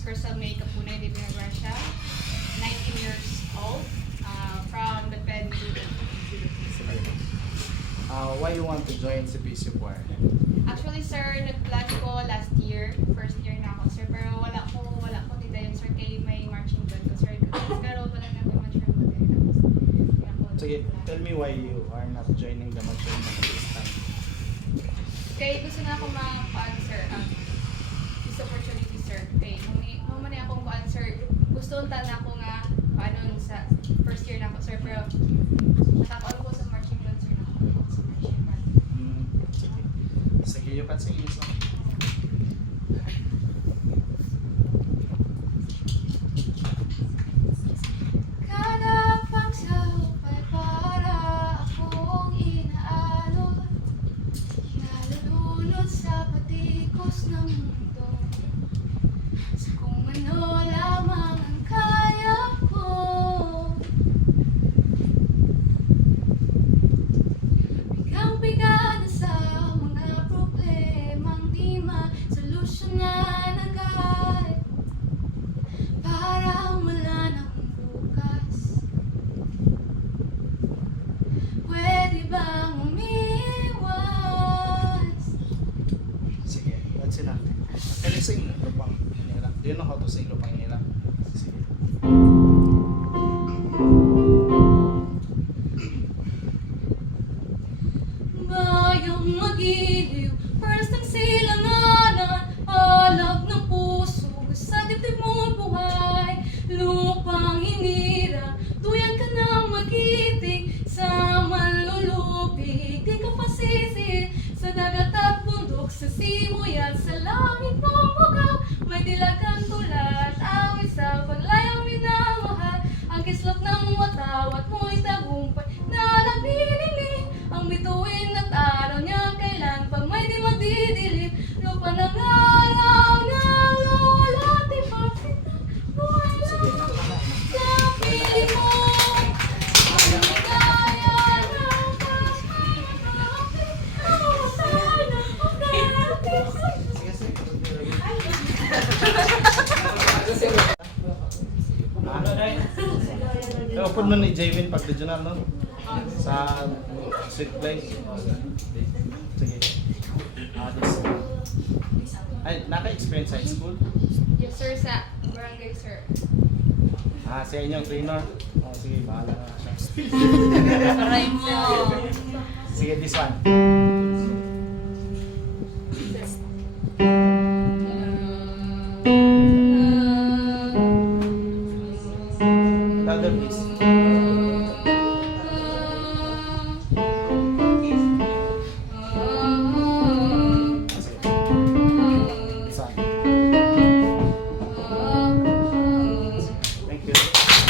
Crystal May Capunay de Villagracia, 19 years old, from the Pen. Why you want to join CPC Choir? Actually, sir, nag-plan ko last year, first year na ako, sir, pero wala ko dito yun, sir, kay may marching band ko, sir. Nagkaroon pa lang namin marching band. Sige, tell me why you are not joining the marching band this time. Kaya gusto na ako sir, this opportunity, sir. Kaya muna akong sir, gusto na ako nga, paano sa first year na ako, sir, pero nakakaano ko sa marching band, sir, nakakaano ko sa marching band. Sige. Sige, you can sing this song. Kada pagsawap ay para akong inaalon, nalulunod sa patikos ng mundo. Sa kung ano lamang ang kaya ko, bigang-biga na sa mga problemang di masolusyonan agad, para wala ng bukas. Pwede bang umiwas? Sige, that's enough. Can you sing Lupang Hinirang? Do you know how to sing Lupang Hinirang? Sige. Bayang magiliw, first ang silanganan, alab ng puso, sa dibdib mong buhay. Lupang hinirang, duyan ka ng magiting, sa manlulupig, di ka pasisir. Sa dagat at bundok, sa simoy at sa langit mong bugaw, may dilagang tulad, awit sa paglayang minamahal. Ang kislap ng watawat mo'y tagumpay na nabinili. Ang bituin at araw niya kailan pa may di madidilim. Lupa ng araw na lola, di pagsita, buhay lang sa piling mo. Ang ligaya ng pagkakalapit, ang sana, ang darating sa Sige, sige. Open mo ni Javin pag regional, no? Sa sweet place. Sige. This. Ay, naka-experience sa school? Yes, sir, sa barangay, sir. Sa inyong trainer? Sige, bahala na siya. Aray mo. Sige, this one. Louder, please.